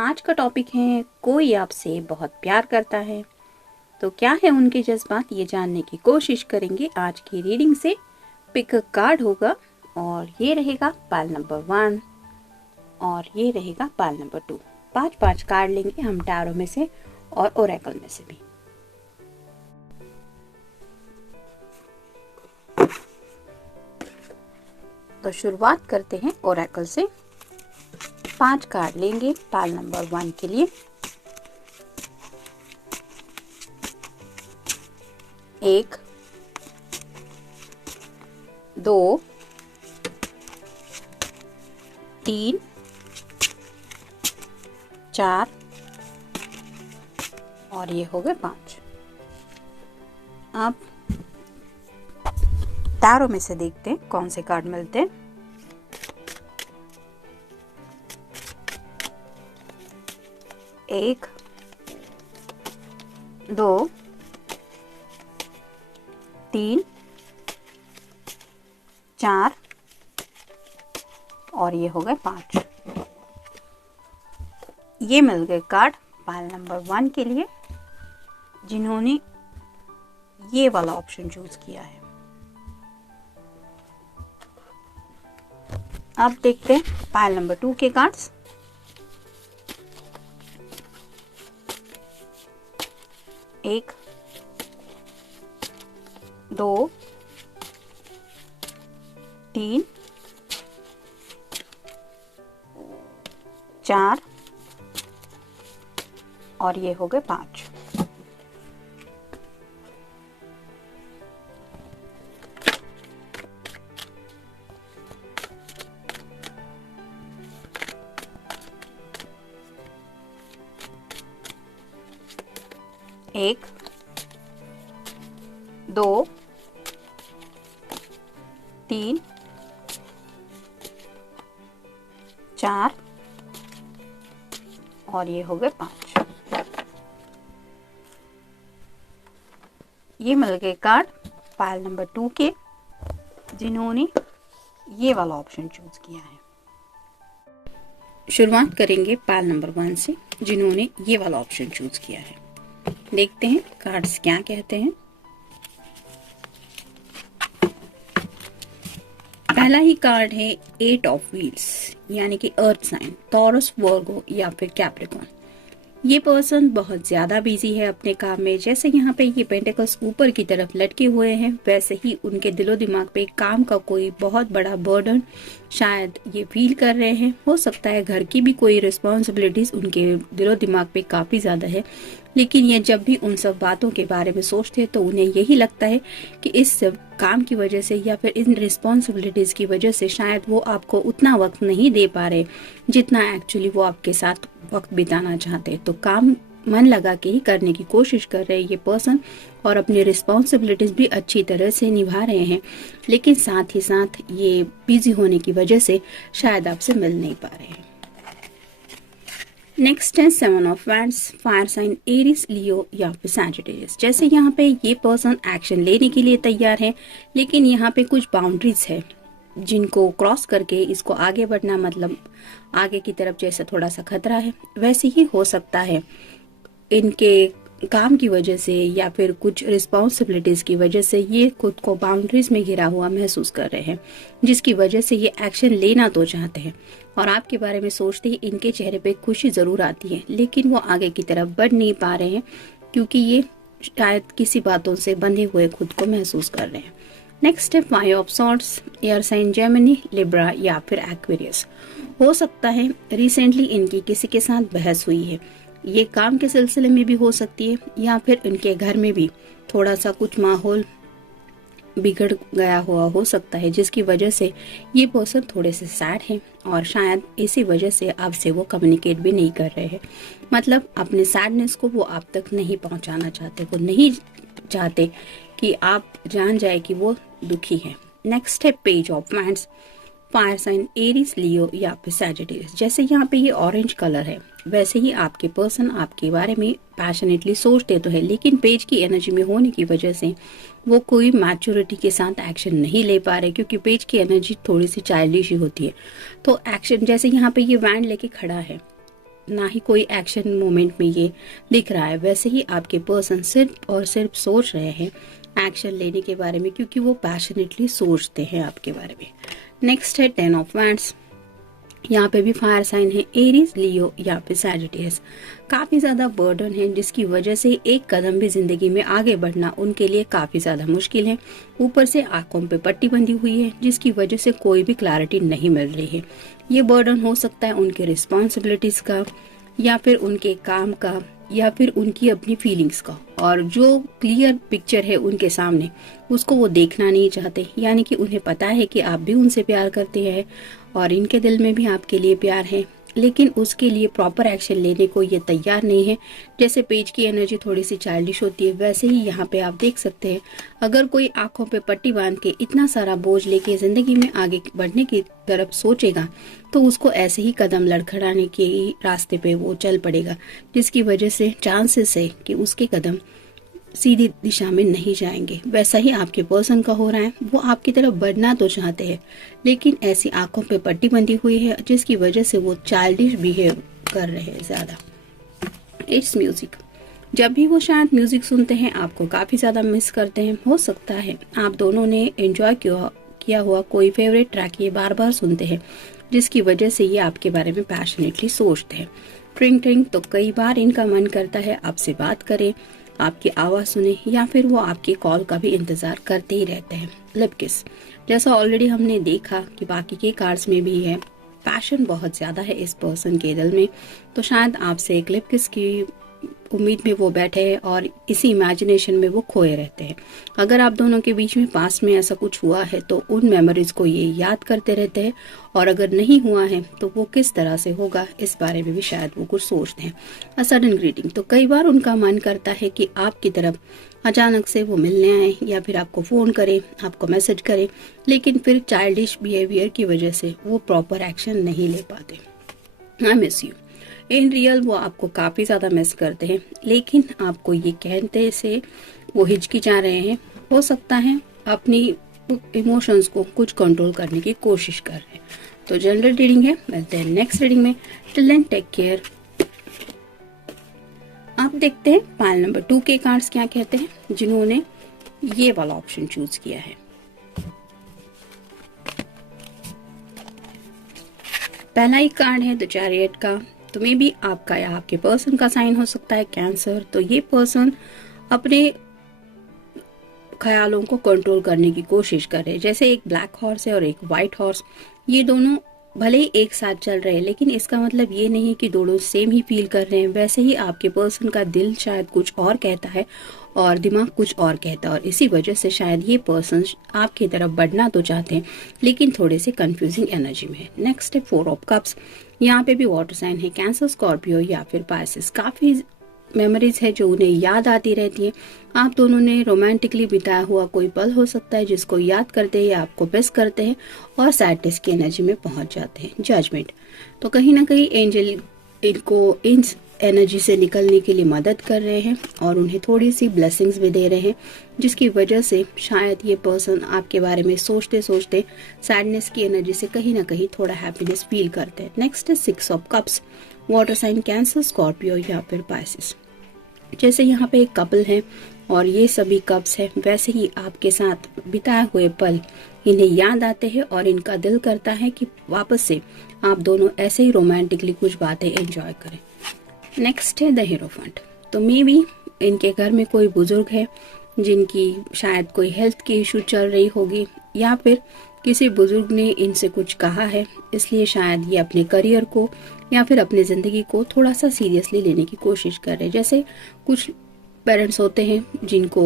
आज का टॉपिक है कोई आपसे बहुत प्यार करता है, तो क्या है उनके जज्बात, ये जानने की कोशिश करेंगे आज की रीडिंग से। पिक अ कार्ड होगा और ये रहेगा पाल नंबर 1 और ये रहेगा पाल नंबर 2। 5-5 कार्ड लेंगे हम टैरो में से और ओरेकल में से भी। तो शुरुआत करते हैं ओरेकल से। 5 कार्ड लेंगे पाल नंबर 1 के लिए। 1 2 3 4 और ये हो गए 5। अब तारों में से देखते हैं कौन से कार्ड मिलते हैं। 1 2 3 4 और ये हो गए 5। ये मिल गए कार्ड पाल नंबर 1 के लिए जिन्होंने ये वाला ऑप्शन चूज किया है। अब देखते हैं पाल नंबर 2 के कार्ड्स। 1 2 3 4 और ये हो गए 5। एक 2 3 4 और ये हो गए 5। ये मिल गए कार्ड पाल नंबर 2 के जिन्होंने ये वाला ऑप्शन चूज किया है। शुरुआत करेंगे पाल नंबर 1 से जिन्होंने ये वाला ऑप्शन चूज किया है। देखते हैं कार्ड्स क्या कहते हैं। पहला ही कार्ड है 8 ऑफ व्हील्स, यानी कि अर्थ साइन, टॉरस, वर्गो या फिर कैप्रिकॉर्न। ये पर्सन बहुत ज्यादा बिजी है अपने काम में। जैसे यहाँ पे ये पेंटिकल्स ऊपर की तरफ लटके हुए हैं, वैसे ही उनके दिलो दिमाग पे काम का कोई बहुत बड़ा बर्डन शायद ये फील कर रहे हैं। हो सकता है घर की भी कोई रिस्पॉन्सिबिलिटीज उनके दिलो दिमाग पे काफी ज्यादा है, लेकिन ये जब भी उन सब बातों के बारे में सोचते हैं तो उन्हें यही लगता है कि इस सब काम की वजह से या फिर इन रिस्पॉन्सिबिलिटीज की वजह से शायद वो आपको उतना वक्त नहीं दे पा रहे जितना एक्चुअली वो आपके साथ वक्त बिताना चाहते। तो काम मन लगा के ही करने की कोशिश कर रहे हैं ये पर्सन और अपनी रिस्पॉन्सिबिलिटीज भी अच्छी तरह से निभा रहे हैं, लेकिन साथ ही साथ ये बिजी होने की वजह से शायद आपसे मिल नहीं पा रहे हैं। नेक्स्ट है 7 of wands, fire sign Aries, Leo या फिर सैजिटेरियस। जैसे यहाँ पे ये पर्सन एक्शन लेने के लिए तैयार है, लेकिन यहाँ पे कुछ बाउंड्रीज है जिनको क्रॉस करके इसको आगे बढ़ना, मतलब आगे की तरफ जैसे थोड़ा सा खतरा है, वैसे ही हो सकता है इनके काम की वजह से या फिर कुछ रिस्पॉन्सिबिलिटीज की वजह से ये खुद को बाउंड्रीज में घिरा हुआ महसूस कर रहे हैं, जिसकी वजह से ये एक्शन लेना तो चाहते हैं और आपके बारे में सोचते ही इनके चेहरे पे खुशी जरूर आती है, लेकिन वो आगे की तरफ बढ़ नहीं पा रहे हैं क्योंकि ये शायद किसी बातों से बंधे हुए खुद को महसूस कर रहे हैं। नेक्स्ट है 5 of swords, air sign Gemini, Libra या फिर एक्वेरियस। हो सकता है रिसेंटली इनकी किसी के साथ बहस हुई है, ये काम के सिलसिले में भी हो सकती है या फिर इनके घर में भी थोड़ा सा कुछ माहौल बिगड़ गया हुआ हो सकता है, जिसकी वजह से ये पर्सन थोड़े से सैड हैं और शायद इसी वजह से आपसे वो कम्युनिकेट भी नहीं कर रहे हैं। मतलब अपने सैडनेस को वो आप तक नहीं पहुंचाना चाहते, वो नहीं चाहते कि आप जान जाए कि वो दुखी है। नेक्स्ट है page of wands, fire sign Aries, Leo या फिर सैजिटेरियस। जैसे यहाँ पे ये ऑरेंज कलर है, वैसे ही आपके पर्सन आपके बारे में पैशनेटली सोचते तो है, लेकिन पेज की एनर्जी में होने की वजह से वो कोई मैच्योरिटी के साथ एक्शन नहीं ले पा रहे, क्योंकि पेज की एनर्जी थोड़ी सी चाइल्डिश ही होती है। तो एक्शन, जैसे यहाँ पे ये वैंड लेके खड़ा है, ना ही कोई एक्शन मोमेंट में ये दिख रहा है। वैसे ही आपके पर्सन सिर्फ और सिर्फ सोच रहे हैं एक्शन लेने के बारे में, क्योंकि वो पैशनेटली सोचते हैं आपके बारे में। नेक्स्ट है 10 ऑफ वैंड्स। यहाँ पे भी फायर साइन है एरीज, लियो या फिर सैजिटेरियस। काफी ज्यादा बर्डन है, जिसकी वजह से एक कदम भी जिंदगी में आगे बढ़ना उनके लिए काफी ज्यादा मुश्किल है। ऊपर से आंखों पे पट्टी बंधी हुई है, जिसकी वजह से कोई भी क्लैरिटी नहीं मिल रही है। ये बर्डन हो सकता है उनके रिस्पॉन्सिबिलिटीज का, या फिर उनके काम का, या फिर उनकी अपनी फीलिंग्स का, और जो क्लियर पिक्चर है उनके सामने उसको वो देखना नहीं चाहते। यानी कि उन्हें पता है कि आप भी उनसे प्यार करते हैं और इनके दिल में भी आपके लिए प्यार है, लेकिन उसके लिए प्रॉपर एक्शन लेने को ये तैयार नहीं है। जैसे पेज की एनर्जी थोड़ी सी चाइल्डिश होती है, वैसे ही यहाँ पे आप देख सकते हैं अगर कोई आंखों पे पट्टी बांध के इतना सारा बोझ लेके जिंदगी में आगे बढ़ने की तरफ सोचेगा, तो उसको ऐसे ही कदम लड़खड़ाने के रास्ते पे वो चल पड़ेगा, जिसकी वजह से चांसेस है कि उसके कदम सीधी दिशा में नहीं जाएंगे। वैसा ही आपके पर्सन का हो रहा है, वो आपकी तरफ बढ़ना तो चाहते हैं, लेकिन ऐसी आंखों पे पट्टी बंधी हुई है जिसकी वजह से वो चाइल्डिश बिहेव कर रहे हैं ज्यादा। It's music. जब भी वो शायद म्यूजिक सुनते हैं आपको काफी ज्यादा मिस करते हैं। हो सकता है आप दोनों ने एंजॉय किया हुआ कोई फेवरेट ट्रैक ये बार बार सुनते हैं, जिसकी वजह से ये आपके बारे में पैशनेटली सोचते हैं। ट्रिंग ट्रिंग, तो कई बार इनका मन करता है आपसे बात करें, आपकी आवाज सुने, या फिर वो आपकी कॉल का भी इंतजार करते ही रहते हैं। लिप किस। जैसा ऑलरेडी हमने देखा कि बाकी के कार्ड्स में भी है, पैशन बहुत ज्यादा है इस पर्सन के दिल में, तो शायद आपसे एक लिप किस की उम्मीद में वो बैठे हैं और इसी इमेजिनेशन में वो खोए रहते हैं। अगर आप दोनों के बीच में पास्ट में ऐसा कुछ हुआ है तो उन मेमोरीज को ये याद करते रहते हैं, और अगर नहीं हुआ है तो वो किस तरह से होगा इस बारे में भी शायद वो कुछ सोचते हैं। अ सडन ग्रीटिंग, तो कई बार उनका मन करता है कि आपकी तरफ अचानक से वो मिलने आए या फिर आपको फोन करे, आपको मैसेज करे, लेकिन फिर चाइल्डिश बिहेवियर की वजह से वो प्रॉपर एक्शन नहीं ले पाते। I miss you. In real वो आपको काफी ज्यादा मिस करते हैं, लेकिन आपको ये कहते से वो हिचकिचा रहे हैं। हो सकता है अपनी इमोशंस को कुछ कंट्रोल करने की कोशिश कर रहे हैं। तो जनरल रीडिंग है, मिलते हैं नेक्स्ट रीडिंग में। Till then take care. आप देखते हैं पाइल नंबर 2 के कार्ड्स क्या कहते हैं, जिन्होंने ये वाला ऑप्शन चूज किया है। पहला ही कार्ड है द चैरियट का। तो मे बी आपका या आपके पर्सन का साइन हो सकता है कैंसर। तो ये पर्सन अपने ख्यालों को कंट्रोल करने की कोशिश कर रहे हैं। जैसे एक ब्लैक हॉर्स है और एक व्हाइट हॉर्स, ये दोनों भले ही एक साथ चल रहे हैं, लेकिन इसका मतलब ये नहीं कि दोनों सेम ही फील कर रहे हैं। वैसे ही आपके पर्सन का दिल शायद कुछ और कहता है और दिमाग कुछ और कहता है, और इसी वजह से शायद ये पर्सन आपकी तरफ बढ़ना तो चाहते हैं, लेकिन थोड़े से कंफ्यूजिंग एनर्जी में है। नेक्स्ट है 4 ऑफ कप्स। यहाँ पे भी वाटर साइन है, कैंसर, स्कॉर्पियो या फिर पाइसेस। काफी मेमोरीज है जो उन्हें याद आती रहती है। आप दोनों ने रोमांटिकली बिताया हुआ कोई पल हो सकता है जिसको याद करते हैं या आपको मिस करते हैं और सैडनेस की एनर्जी में पहुंच जाते हैं। जजमेंट, तो कहीं ना कहीं एंजल इनको इन एनर्जी से निकलने के लिए मदद कर रहे हैं और उन्हें थोड़ी सी ब्लेसिंग्स भी दे रहे हैं, जिसकी वजह से शायद ये पर्सन आपके बारे में सोचते सोचते सैडनेस की एनर्जी से कहीं ना कहीं थोड़ा हैप्पीनेस फील करते हैं। नेक्स्ट है 6 of cups. Water sign, Cancer, Scorpio या फिर पाइसेस। जैसे यहाँ पे एक कपल है और ये सभी कप्स है, वैसे ही आपके साथ बिताए हुए पल इन्हें याद आते हैं और इनका दिल करता है कि वापस से आप दोनों ऐसे ही रोमांटिकली कुछ बातें एंजॉय करें। नेक्स्ट है द हीरोफेंट। तो मे बी इनके घर में कोई बुजुर्ग है जिनकी शायद कोई हेल्थ की इशू चल रही होगी, या फिर किसी बुजुर्ग ने इनसे कुछ कहा है, इसलिए शायद ये अपने करियर को या फिर अपनी जिंदगी को थोड़ा सा सीरियसली लेने की कोशिश कर रहे हैं। जैसे कुछ पेरेंट्स होते हैं जिनको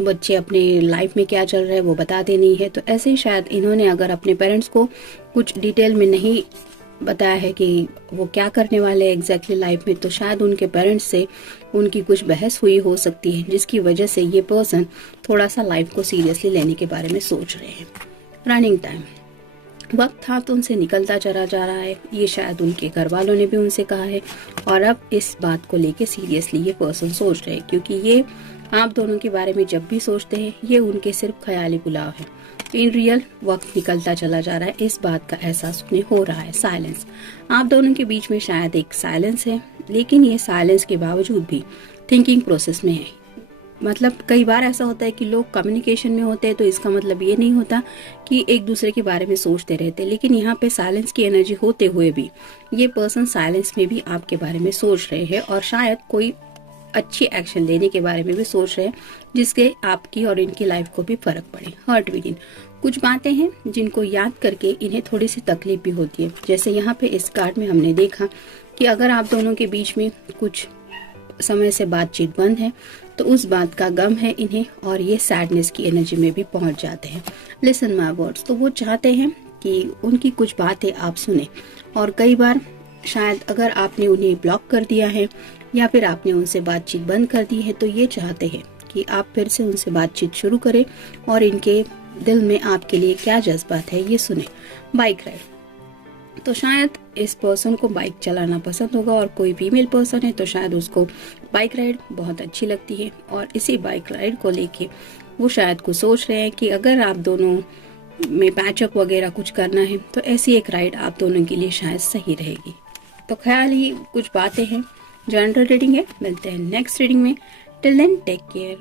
बच्चे अपने लाइफ में क्या चल रहा है वो बताते नहीं है, तो ऐसे ही शायद इन्होंने अगर अपने पेरेंट्स को कुछ डिटेल में नहीं बताया है कि वो क्या करने वाले हैं एग्जैक्टली लाइफ में, तो शायद उनके पेरेंट्स से उनकी कुछ बहस हुई हो सकती है, जिसकी वजह से ये पर्सन थोड़ा सा लाइफ को सीरियसली लेने के बारे में सोच रहे हैं। रनिंग टाइम, वक्त था तो उनसे निकलता चला जा रहा है, ये शायद उनके घर वालों ने भी उनसे कहा है, और अब इस बात को लेके सीरियसली ये पर्सन सोच रहे हैं, क्योंकि ये आप दोनों के बारे में जब भी सोचते हैं ये उनके सिर्फ ख्याली पुलाव है। इन रियल वक्त निकलता चला जा रहा है, इस बात का एहसास उन्हें हो रहा है। साइलेंस, आप दोनों के बीच में शायद एक साइलेंस है, लेकिन ये साइलेंस के बावजूद भी थिंकिंग प्रोसेस में है। मतलब कई बार ऐसा होता है कि लोग कम्युनिकेशन में होते हैं तो इसका मतलब ये नहीं होता कि एक दूसरे के बारे में सोचते रहते, लेकिन यहाँ पे साइलेंस की एनर्जी होते हुए भी ये पर्सन साइलेंस में भी आपके बारे में सोच रहे हैं और शायद कोई अच्छी एक्शन लेने के बारे में भी सोच रहे हैं जिसके आपकी और इनकी लाइफ को भी फर्क पड़े। हर्ट विदिन, कुछ बातें हैं जिनको याद करके इन्हें थोड़ी सी तकलीफ भी होती है। जैसे यहाँ पे इस कार्ड में हमने देखा कि अगर आप दोनों के बीच में कुछ समय से बातचीत बंद है तो उस बात का गम है इन्हें और ये सैडनेस की एनर्जी में भी पहुंच जाते हैं। लिसन माय वर्ड्स, तो वो चाहते हैं कि उनकी कुछ बातें आप सुने और कई बार शायद अगर आपने उन्हें ब्लॉक कर दिया है या फिर आपने उनसे बातचीत बंद कर दी है तो ये चाहते हैं कि आप फिर से उनसे बातचीत शुरू करें और इनके दिल में आपके लिए क्या जज्बात है ये सुने। बाइक राइड, तो शायद इस पर्सन को बाइक चलाना पसंद होगा और कोई फीमेल पर्सन है तो शायद उसको बाइक राइड बहुत अच्छी लगती है और इसी बाइक राइड को लेके वो शायद कुछ सोच रहे हैं कि अगर आप दोनों में पैचअप वगैरह कुछ करना है तो ऐसी एक राइड आप दोनों के लिए शायद सही रहेगी। तो ख्याल ही कुछ बातें हैं। जनरल रीडिंग है, मिलते हैं नेक्स्ट रीडिंग में। Till then take care.